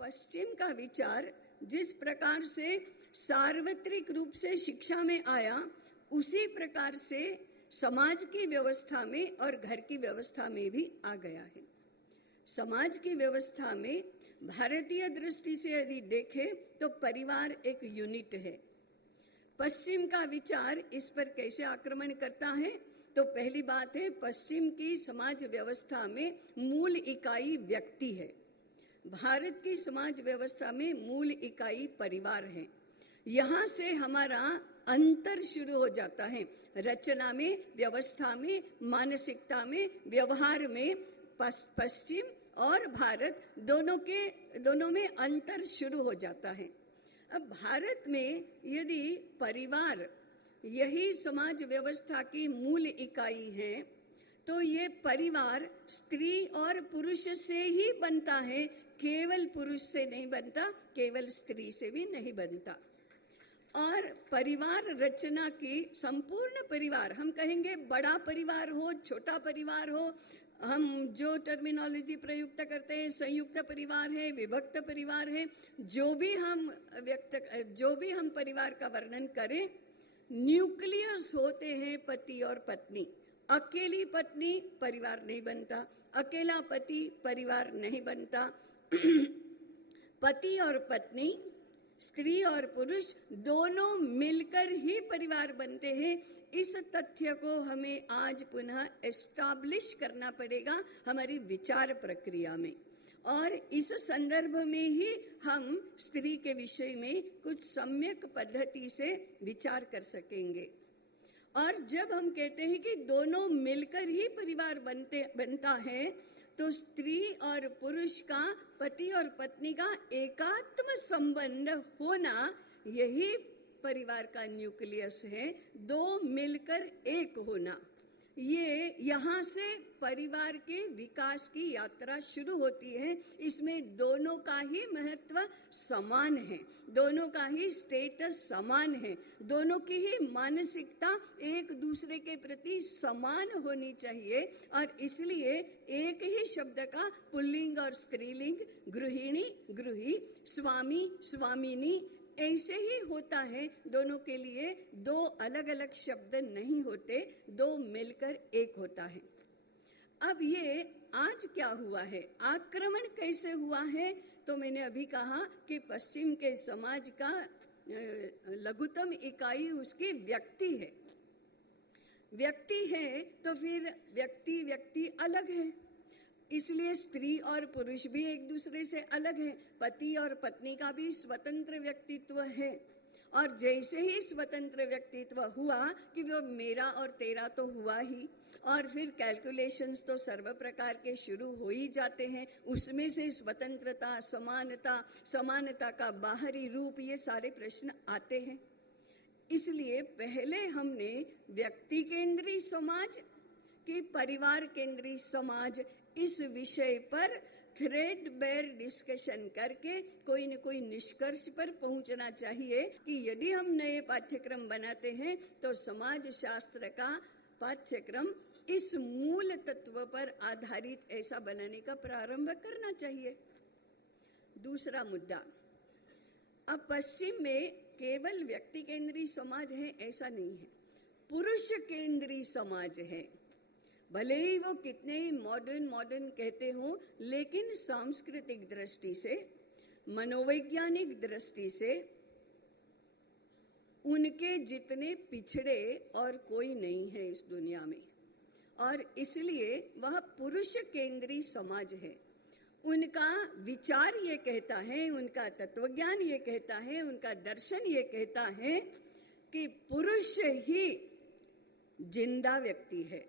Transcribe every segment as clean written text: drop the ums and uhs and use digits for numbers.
पश्चिम का विचार जिस प्रकार से सार्वत्रिक रूप से शिक्षा में आया, उसी प्रकार से समाज की व्यवस्था में और घर की व्यवस्था में भी आ गया है। समाज की व्यवस्था में भारतीय दृष्टि से यदि देखें तो परिवार एक यूनिट है। पश्चिम का विचार इस पर कैसे आक्रमण करता है? तो पहली बात है, पश्चिम की समाज व्यवस्था में मूल इकाई व्यक्ति है। भारत की समाज व्यवस्था में मूल इकाई परिवार है। यहाँ से हमारा अंतर शुरू हो जाता है, रचना में, व्यवस्था में, मानसिकता में, व्यवहार में। पश्चिम और भारत दोनों में अंतर शुरू हो जाता है। अब भारत में यदि परिवार यही समाज व्यवस्था की मूल इकाई है, तो ये परिवार स्त्री और पुरुष से ही बनता है, केवल पुरुष से नहीं बनता, केवल स्त्री से भी नहीं बनता। और परिवार रचना की संपूर्ण परिवार, हम कहेंगे बड़ा परिवार हो, छोटा परिवार हो, हम जो टर्मिनोलॉजी प्रयुक्त करते हैं, संयुक्त परिवार है, विभक्त परिवार है, जो भी हम परिवार का वर्णन करें, न्यूक्लियस होते हैं पति और पत्नी। अकेली पत्नी परिवार नहीं बनता, अकेला पति परिवार नहीं बनता। पति और पत्नी, स्त्री और पुरुष दोनों मिलकर ही परिवार बनते हैं। इस तथ्य को हमें आज पुनः एस्टैब्लिश करना पड़ेगा हमारी विचार प्रक्रिया में, और इस संदर्भ में ही हम स्त्री के विषय में कुछ सम्यक पद्धति से विचार कर सकेंगे। और जब हम कहते हैं कि दोनों मिलकर ही परिवार बनता है, तो स्त्री और पुरुष का, पति और पत्नी का एकात्म संबंध होना, यही परिवार का न्यूक्लियस है। दो मिलकर एक होना, ये यहाँ से परिवार के विकास की यात्रा शुरू होती है। इसमें दोनों का ही महत्व समान है, दोनों का ही स्टेटस समान है, दोनों की ही मानसिकता एक दूसरे के प्रति समान होनी चाहिए। और इसलिए एक ही शब्द का पुल्लिंग और स्त्रीलिंग, गृहिणी गृही, स्वामी स्वामिनी ऐसे ही होता है। दोनों के लिए दो अलग अलग शब्द नहीं होते, दो मिलकर एक होता है। अब ये आज क्या हुआ है, आक्रमण कैसे हुआ है? तो मैंने अभी कहा कि पश्चिम के समाज का लघुतम इकाई उसकी व्यक्ति है। व्यक्ति है तो फिर व्यक्ति अलग है, इसलिए स्त्री और पुरुष भी एक दूसरे से अलग है। पति और पत्नी का भी स्वतंत्र व्यक्तित्व है, और जैसे ही स्वतंत्र व्यक्तित्व हुआ कि वो मेरा और तेरा तो हुआ ही, और फिर कैलकुलेशंस तो सर्व प्रकार के शुरू हो ही जाते हैं। उसमें से स्वतंत्रता, समानता का बाहरी रूप, ये सारे प्रश्न आते हैं। इसलिए पहले हमने व्यक्ति केंद्रीय समाज कि परिवार केंद्रीय समाज, इस विषय पर थ्रेडबेयर डिस्कशन करके कोई न कोई निष्कर्ष पर पहुंचना चाहिए कि यदि हम नए पाठ्यक्रम बनाते हैं तो समाज शास्त्र का पाठ्यक्रम इस मूल तत्व पर आधारित ऐसा बनाने का प्रारंभ करना चाहिए। दूसरा मुद्दा, अब पश्चिम में केवल व्यक्ति केंद्रीय समाज है ऐसा नहीं है, पुरुष केंद्रीय समाज है। भले ही वो कितने ही मॉडर्न कहते हो, लेकिन सांस्कृतिक दृष्टि से, मनोवैज्ञानिक दृष्टि से उनके जितने पिछड़े और कोई नहीं है इस दुनिया में, और इसलिए वह पुरुष केंद्रीय समाज है। उनका विचार ये कहता है, उनका तत्वज्ञान ये कहता है, उनका दर्शन ये कहता है कि पुरुष ही जिंदा व्यक्ति है,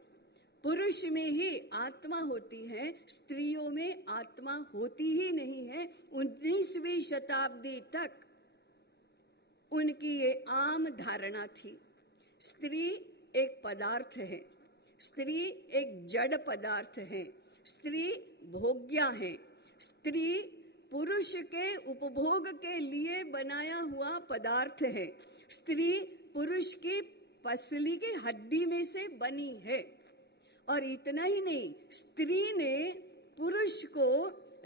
पुरुष में ही आत्मा होती है, स्त्रियों में आत्मा होती ही नहीं है। 19वीं शताब्दी तक उनकी ये आम धारणा थी। स्त्री एक पदार्थ है, स्त्री एक जड़ पदार्थ है, स्त्री भोग्या है, स्त्री पुरुष के उपभोग के लिए बनाया हुआ पदार्थ है, स्त्री पुरुष की पसली की हड्डी में से बनी है। और इतना ही नहीं, स्त्री ने पुरुष को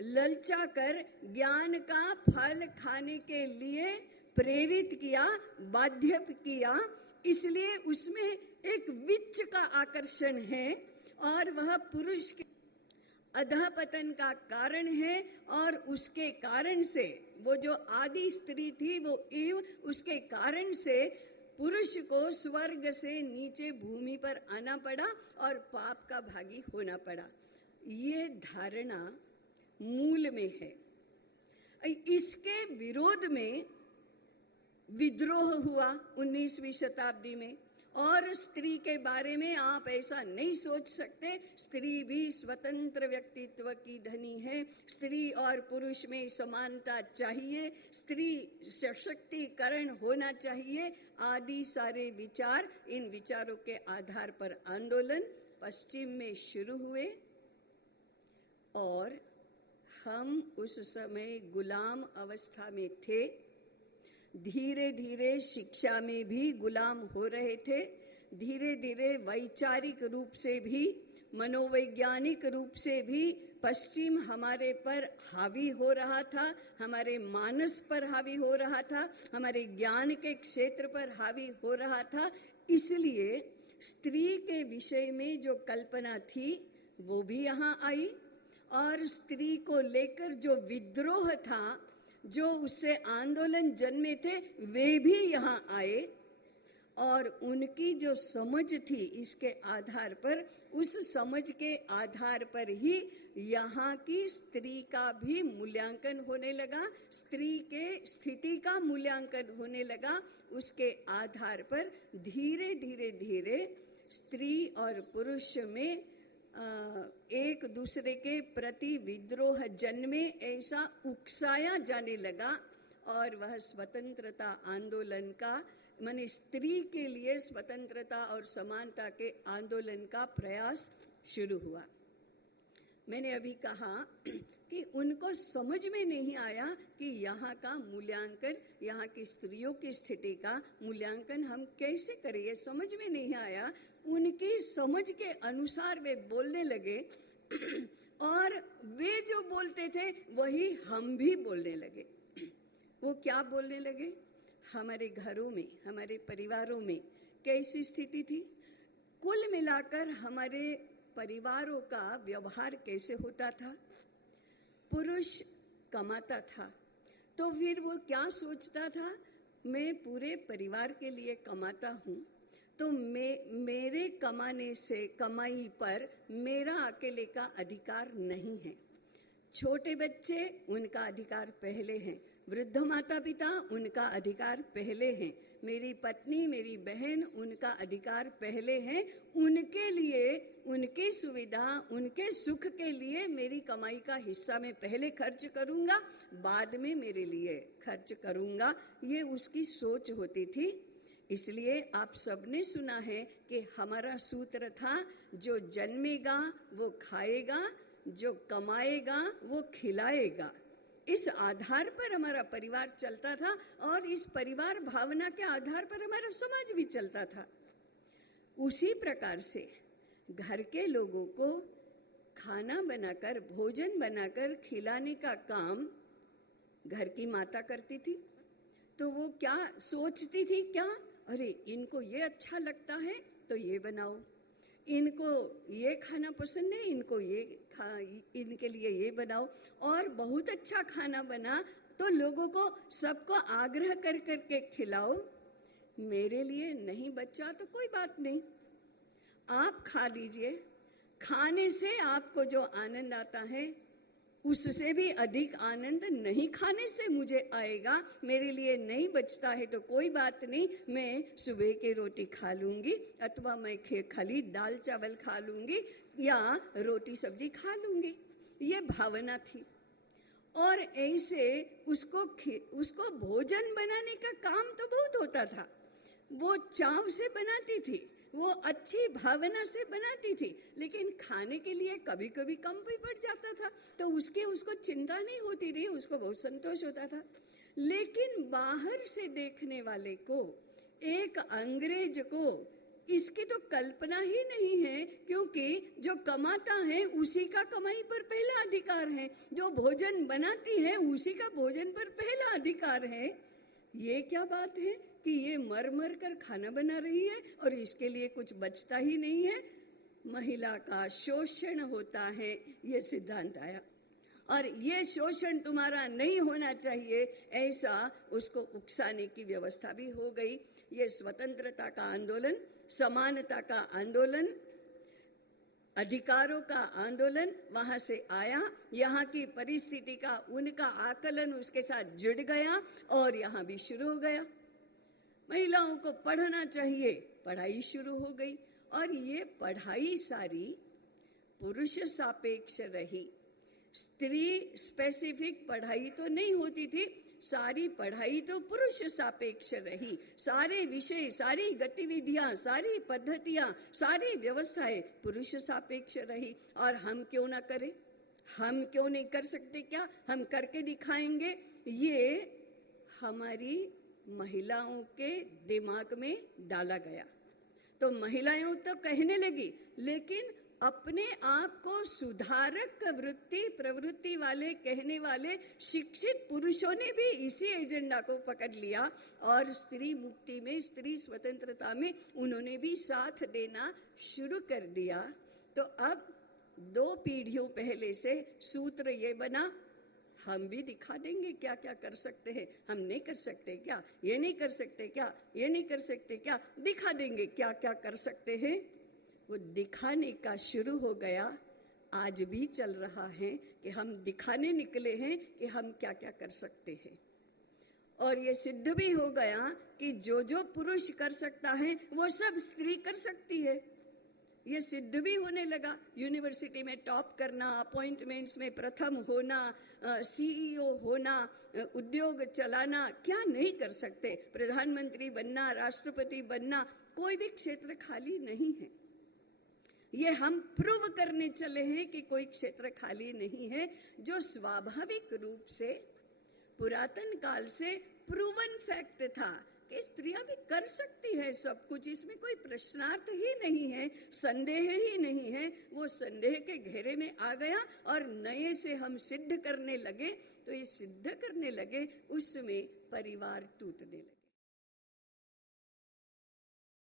ललचा कर ज्ञान का फल खाने के लिए प्रेरित किया, बाध्य किया। इसलिए उसमें एक विच का आकर्षण है और वह पुरुष के अधःपतन का कारण है। और उसके कारण से वो जो आदि स्त्री थी वो ईव, उसके कारण से पुरुष को स्वर्ग से नीचे भूमि पर आना पड़ा और पाप का भागी होना पड़ा। ये धारणा मूल में है। इसके विरोध में विद्रोह हुआ 19वीं शताब्दी में। और स्त्री के बारे में आप ऐसा नहीं सोच सकते, स्त्री भी स्वतंत्र व्यक्तित्व की धनी है, स्त्री और पुरुष में समानता चाहिए, स्त्री सशक्तिकरण होना चाहिए, आदि सारे विचार। इन विचारों के आधार पर आंदोलन पश्चिम में शुरू हुए और हम उस समय गुलाम अवस्था में थे। धीरे धीरे शिक्षा में भी गुलाम हो रहे थे, धीरे धीरे वैचारिक रूप से भी, मनोवैज्ञानिक रूप से भी पश्चिम हमारे पर हावी हो रहा था, हमारे मानस पर हावी हो रहा था, हमारे ज्ञान के क्षेत्र पर हावी हो रहा था। इसलिए स्त्री के विषय में जो कल्पना थी वो भी यहाँ आई और स्त्री को लेकर जो विद्रोह था, जो उससे आंदोलन जन्मे थे, वे भी यहाँ आए। और उनकी जो समझ थी इसके आधार पर, उस समझ के आधार पर ही यहाँ की स्त्री का भी मूल्यांकन होने लगा, स्त्री के स्थिति का मूल्यांकन होने लगा। उसके आधार पर धीरे धीरे धीरे स्त्री और पुरुष में एक दूसरे के प्रति विद्रोह जन्मे, ऐसा उकसाया जाने लगा। और वह स्वतंत्रता आंदोलन का, माने स्त्री के लिए स्वतंत्रता और समानता के आंदोलन का प्रयास शुरू हुआ। मैंने अभी कहा कि उनको समझ में नहीं आया कि यहाँ का मूल्यांकन, यहाँ की स्त्रियों की स्थिति का मूल्यांकन हम कैसे करें, ये समझ में नहीं आया। उनकी समझ के अनुसार वे बोलने लगे और वे जो बोलते थे वही हम भी बोलने लगे। वो क्या बोलने लगे? हमारे घरों में, हमारे परिवारों में कैसी स्थिति थी, कुल मिलाकर हमारे परिवारों का व्यवहार कैसे होता था। पुरुष कमाता था तो फिर वो क्या सोचता था, मैं पूरे परिवार के लिए कमाता हूँ तो मेरे कमाने से, कमाई पर मेरा अकेले का अधिकार नहीं है। छोटे बच्चे, उनका अधिकार पहले है, वृद्ध माता पिता, उनका अधिकार पहले है, मेरी पत्नी, मेरी बहन, उनका अधिकार पहले है। उनके लिए, उनकी सुविधा, उनके सुख के लिए मेरी कमाई का हिस्सा मैं पहले खर्च करूंगा, बाद में मेरे लिए खर्च करूंगा। ये उसकी सोच होती थी। इसलिए आप सबने सुना है कि हमारा सूत्र था, जो जन्मेगा वो खाएगा, जो कमाएगा वो खिलाएगा। इस आधार पर हमारा परिवार चलता था और इस परिवार भावना के आधार पर हमारा समाज भी चलता था। उसी प्रकार से घर के लोगों को खाना बनाकर, भोजन बनाकर खिलाने का काम घर की माता करती थी। तो वो क्या सोचती थी, क्या, अरे इनको ये अच्छा लगता है तो ये बनाओ, इनको ये खाना पसंद है, इनको ये इनके लिए ये बनाओ। और बहुत अच्छा खाना बना तो लोगों को, सबको आग्रह कर करके खिलाओ। मेरे लिए नहीं बचा तो कोई बात नहीं, आप खा लीजिए। खाने से आपको जो आनंद आता है उससे भी अधिक आनंद नहीं खाने से मुझे आएगा। मेरे लिए नहीं बचता है तो कोई बात नहीं, मैं सुबह की रोटी खा लूंगी अथवा मैं खाली दाल चावल खा लूंगी या रोटी सब्जी खा लूंगी। ये भावना थी। और ऐसे उसको भोजन बनाने का काम तो बहुत होता था, वो चाव से बनाती थी, वो अच्छी भावना से बनाती थी, लेकिन खाने के लिए कभी कभी कम भी पड़ जाता था तो उसको चिंता नहीं होती थी, उसको बहुत संतोष होता था। लेकिन बाहर से देखने वाले को, एक अंग्रेज को इसकी तो कल्पना ही नहीं है, क्योंकि जो कमाता है उसी का कमाई पर पहला अधिकार है, जो भोजन बनाती है उसी का भोजन पर पहला अधिकार है। ये क्या बात है कि ये मर मर कर खाना बना रही है और इसके लिए कुछ बचता ही नहीं है। महिला का शोषण होता है, ये सिद्धांत आया। और ये शोषण तुम्हारा नहीं होना चाहिए, ऐसा उसको उकसाने की व्यवस्था भी हो गई। ये स्वतंत्रता का आंदोलन, समानता का आंदोलन, अधिकारों का आंदोलन वहां से आया। यहाँ की परिस्थिति का उनका आकलन उसके साथ जुड़ गया और यहाँ भी शुरू हो गया। महिलाओं को पढ़ना चाहिए, पढ़ाई शुरू हो गई। और ये पढ़ाई सारी पुरुष सापेक्ष रही, स्त्री स्पेसिफिक पढ़ाई तो नहीं होती थी, सारी पढ़ाई तो पुरुष सापेक्ष रही। सारे विषय, सारी गतिविधियां, सारी पद्धतियां, सारी व्यवस्थाएं पुरुष सापेक्ष रही। और हम क्यों ना करें? हम क्यों नहीं कर सकते? क्या हम करके दिखाएंगे? ये हमारी महिलाओं के दिमाग में डाला गया। तो महिलाएं तो कहने लगी, लेकिन अपने आप को सुधारक वृत्ति प्रवृत्ति वाले कहने वाले शिक्षित पुरुषों ने भी इसी एजेंडा को पकड़ लिया और स्त्री मुक्ति में, स्त्री स्वतंत्रता में उन्होंने भी साथ देना शुरू कर दिया। तो अब 2 पीढ़ियों पहले से सूत्र ये बना, हम भी दिखा देंगे क्या क्या कर सकते हैं। हम नहीं कर सकते क्या? ये नहीं कर सकते क्या? ये नहीं कर सकते क्या? दिखा देंगे क्या क्या कर सकते हैं। वो दिखाने का शुरू हो गया, आज भी चल रहा है कि हम दिखाने निकले हैं कि हम क्या क्या कर सकते हैं। और ये सिद्ध भी हो गया कि जो जो पुरुष कर सकता है वो सब स्त्री कर सकती है। ये सिद्ध भी होने लगा। यूनिवर्सिटी में टॉप करना, अपॉइंटमेंट्स में प्रथम होना, सीईओ होना, उद्योग चलाना, क्या नहीं कर सकते। प्रधानमंत्री बनना, राष्ट्रपति बनना, कोई भी क्षेत्र खाली नहीं है। ये हम प्रूव करने चले हैं कि कोई क्षेत्र खाली नहीं है, जो स्वाभाविक रूप से पुरातन काल से प्रूवन फैक्ट था कि स्त्रियां भी कर सकती है सब कुछ। इसमें कोई प्रश्नार्थ ही नहीं है, संदेह ही नहीं है। वो संदेह के घेरे में आ गया और नए से हम सिद्ध करने लगे। तो ये सिद्ध करने लगे, उसमें परिवार टूटने लगे।